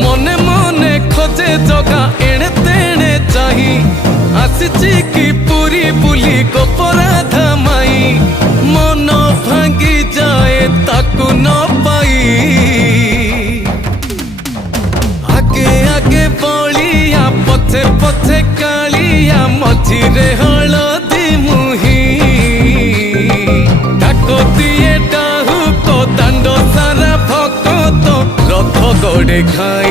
মনে মনে খোঁজে জগা এণে তেণে চাহি আসিছি কি পুরী বুলি গোপরাধা মাই মন ভাঙ্গি যায় তাকু ন পাই আগে আগে বলিয়া পথে পথে কালিয়া মঝিরে হলদি মুহি ডাক দিয়ে ডাহুক দাণ্ড সারা ভকত রথ গড়ে খাই